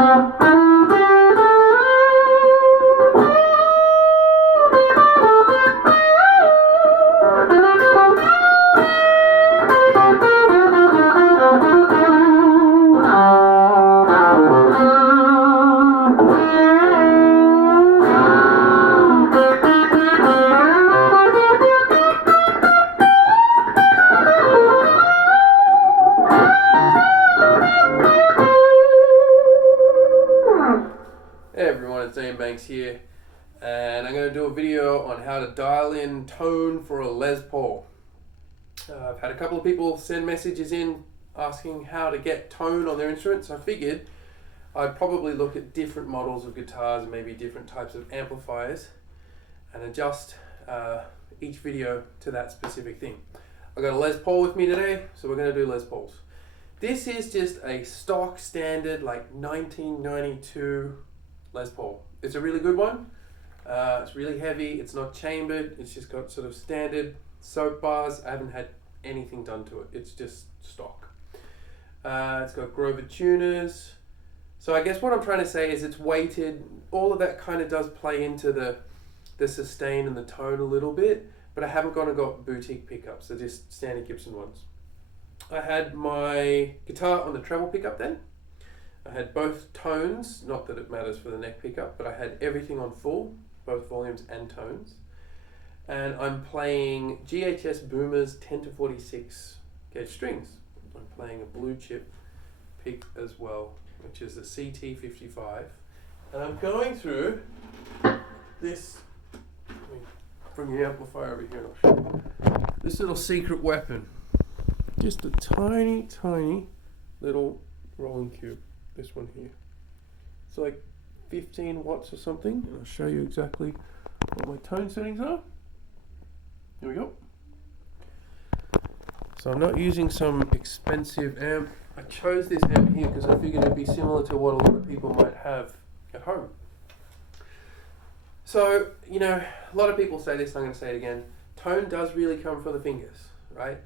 Hey everyone, it's Zane here, and I'm going to do a video on how to dial in tone for a Les Paul. I've had a couple of people send messages in asking how to get tone on their instruments, so I figured I'd probably look at different models of guitars and maybe different types of amplifiers and adjust each video to that specific thing. I've got a Les Paul with me today, so we're going to do Les Pauls. This is just a stock standard like 1992 Les Paul. It's a really good one. It's really heavy. It's not chambered. It's just got sort of standard soap bars. I haven't had anything done to it. It's just stock. It's got Grover tuners. So I guess what I'm trying to say is it's weighted. All of that kind of does play into the sustain and the tone a little bit, but I haven't gone and got boutique pickups. They're just standard Gibson ones. I had my guitar on the treble pickup then. I had both tones, not that it matters for the neck pickup, but I had everything on full, both volumes and tones. And I'm playing GHS Boomers 10 to 46 gauge strings. I'm playing a blue chip pick as well, which is the CT55. And I'm going through this, let me bring the amplifier over here and I'll show you. This little secret weapon. Just a tiny, tiny little rolling cube. This one here. It's like 15 watts or something, and I'll show you exactly what my tone settings are. Here we go. So I'm not using some expensive amp. I chose this amp here because I figured it'd be similar to what a lot of people might have at home. So, you know, a lot of people say this, I'm going to say it again. Tone does really come from the fingers, right?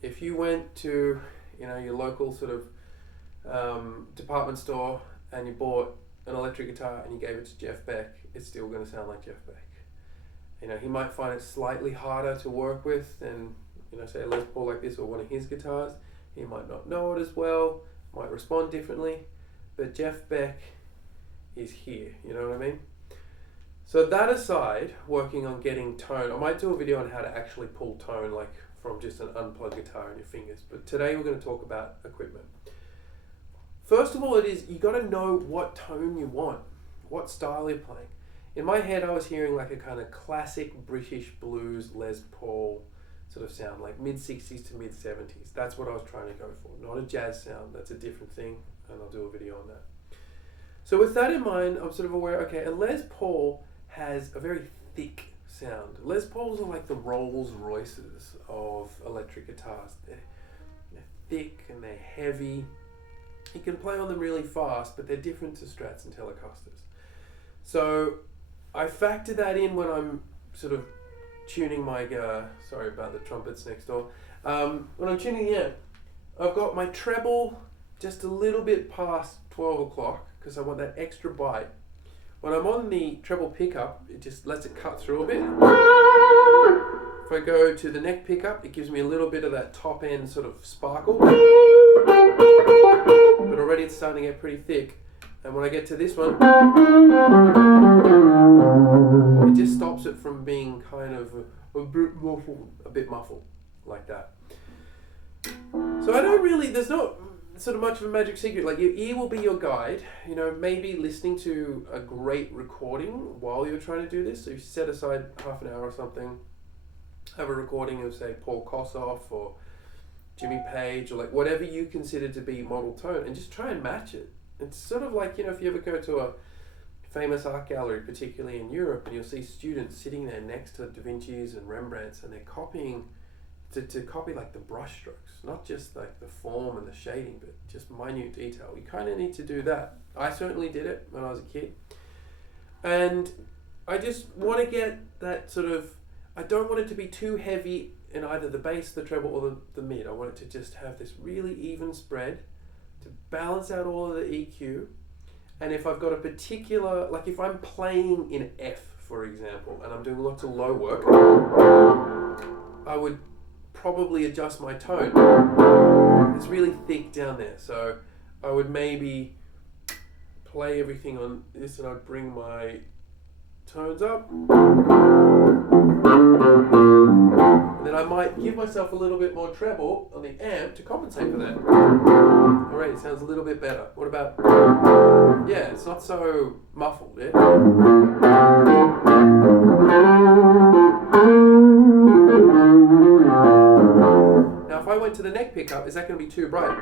If you went to, you know, your local sort of department store and you bought an electric guitar and you gave it to Jeff Beck, it's still going to sound like Jeff Beck. You know, he might find it slightly harder to work with than, you know, say a Les Paul like this or one of his guitars. He might not know it as well, might respond differently, but Jeff Beck is here, you know what I mean? So that aside, working on getting tone, I might do a video on how to actually pull tone like from just an unplugged guitar in your fingers, but today we're going to talk about equipment. First of all, you got to know what tone you want, what style you're playing. In my head, I was hearing like a kind of classic British blues Les Paul sort of sound, like mid-60s to mid-70s. That's what I was trying to go for, not a jazz sound. That's a different thing, and I'll do a video on that. So with that in mind, I'm sort of aware, okay, a Les Paul has a very thick sound. Les Pauls are like the Rolls Royces of electric guitars. They're thick and they're heavy. You can play on them really fast, but they're different to Strats and Telecasters. So I factor that in when I'm sort of tuning my, sorry about the trumpets next door. When I'm tuning the amp, I've got my treble just a little bit past 12 o'clock because I want that extra bite. When I'm on the treble pickup, it just lets it cut through a bit. If I go to the neck pickup, it gives me a little bit of that top end sort of sparkle. But already it's starting to get pretty thick. And when I get to this one, it just stops it from being kind of a bit muffled like that. So I don't really, there's not sort of much of a magic secret. Like your ear will be your guide. You know, maybe listening to a great recording while you're trying to do this. So you set aside half an hour or something, have a recording of say Paul Kossoff or Jimmy Page or like whatever you consider to be model tone, and just try and match it. It's sort of like, you know, if you ever go to a famous art gallery, particularly in Europe, and you'll see students sitting there next to Da Vinci's and Rembrandts, and they're copying to copy like the brush strokes, not just like the form and the shading, but just minute detail. You kind of need to do that. I certainly did it when I was a kid, and I just want to get that sort of, I don't want it to be too heavy in either the bass, the treble, or the mid. I want it to just have this really even spread to balance out all of the EQ, And if I've got a particular, like if I'm playing in F, for example, and I'm doing lots of low work, I would probably adjust my tone. It's really thick down there, so I would maybe play everything on this and I'd bring my tones up. And then I might give myself a little bit more treble on the amp to compensate for that. Alright, it sounds a little bit better. What about, yeah, it's not so muffled, yeah? Now if I went to the neck pickup, is that going to be too bright?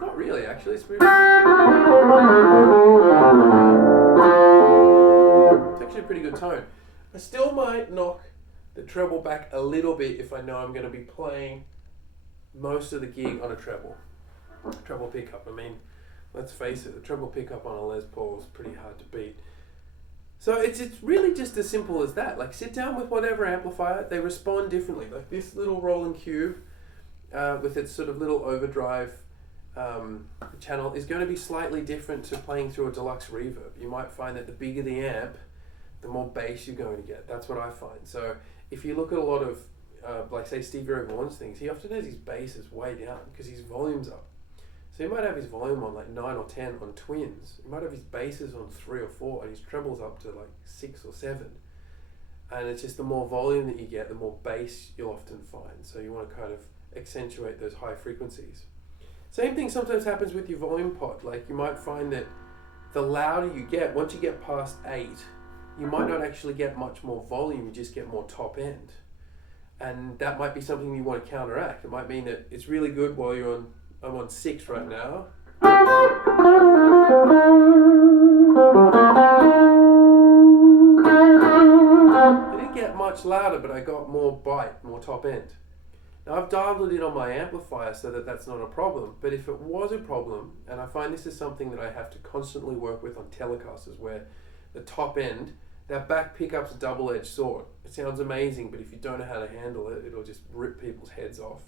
Not really, actually. It's actually a pretty good tone. I still might knock the treble back a little bit if I know I'm going to be playing most of the gig on a treble pickup. I mean, let's face it, the treble pickup on a Les Paul is pretty hard to beat. So it's really just as simple as that. Like, sit down with whatever amplifier, they respond differently. Like this little Roland Cube with its sort of little overdrive channel is going to be slightly different to playing through a deluxe reverb. You might find that the bigger the amp, the more bass you're going to get. That's what I find. So if you look at a lot of, like say Stevie Ray Vaughan's things, he often has his basses way down because his volume's up. So he might have his volume on like 9 or 10 on twins. He might have his basses on 3 or 4 and his trebles up to like 6 or 7. And it's just the more volume that you get, the more bass you'll often find. So you want to kind of accentuate those high frequencies. Same thing sometimes happens with your volume pot. Like you might find that the louder you get, once you get past 8, you might not actually get much more volume, you just get more top end. And that might be something you want to counteract. It might mean that it's really good while you're on, I'm on 6 right now. I didn't get much louder, but I got more bite, more top end. Now I've dialed it in on my amplifier so that that's not a problem, but if it was a problem, and I find this is something that I have to constantly work with on Telecasters where the top end, that back pickup's a double-edged sword. It sounds amazing, but if you don't know how to handle it, it'll just rip people's heads off.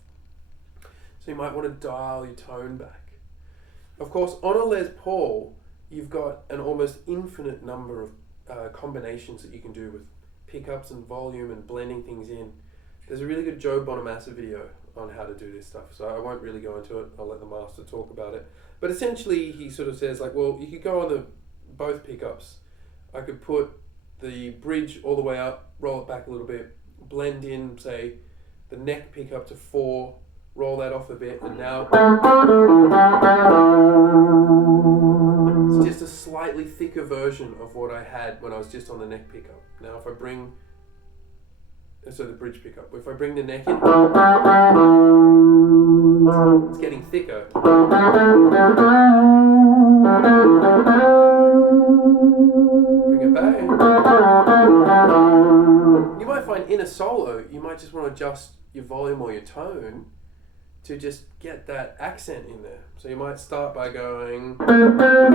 So you might want to dial your tone back. Of course, on a Les Paul, you've got an almost infinite number of combinations that you can do with pickups and volume and blending things in. There's a really good Joe Bonamassa video on how to do this stuff, so I won't really go into it. I'll let the master talk about it. But essentially, he sort of says, like, well, you could go on both pickups. I could put the bridge all the way up, roll it back a little bit, blend in, say, the neck pickup to 4, roll that off a bit, and now it's just a slightly thicker version of what I had when I was just on the neck pickup. Now if I bring, so the bridge pickup, if I bring the neck in, it's getting thicker. Bring it back. You might find in a solo, you might just want to adjust your volume or your tone to just get that accent in there. So you might start by going, bring it down.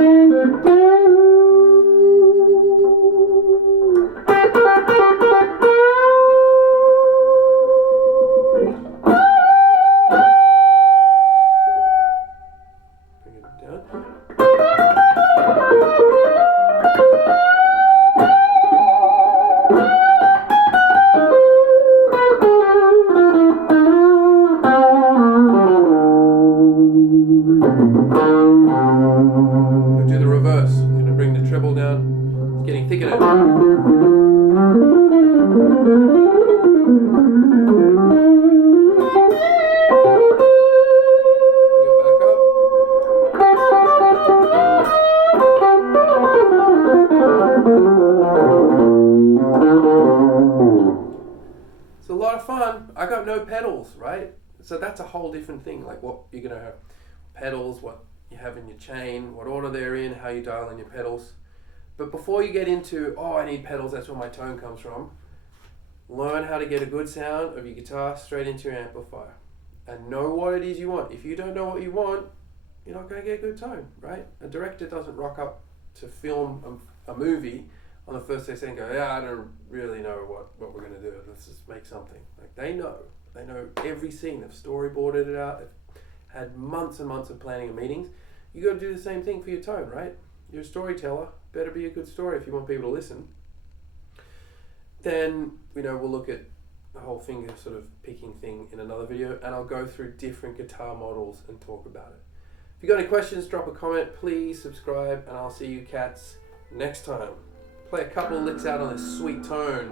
Do the reverse. I'm going to bring the treble down. It's getting thicker now. It's a lot of fun. I got no pedals, right? So that's a whole different thing. Like what you're going to have pedals, what you have in your chain, what order they're in, how you dial in your pedals. But before you get into, oh, I need pedals, that's where my tone comes from, learn how to get a good sound of your guitar straight into your amplifier. And know what it is you want. If you don't know what you want, you're not going to get a good tone, right? A director doesn't rock up to film a movie on the first day and go, yeah, I don't really know what we're going to do. Let's just make something. Like they know every scene. They've storyboarded it out. They've had months and months of planning and meetings. You got to do the same thing for your tone, right? You're a storyteller. Better be a good story if you want people to listen. Then, we'll look at the whole finger sort of picking thing in another video, and I'll go through different guitar models and talk about it. If you got any questions, drop a comment. Please subscribe, and I'll see you cats next time. Play a couple of licks out on this sweet tone.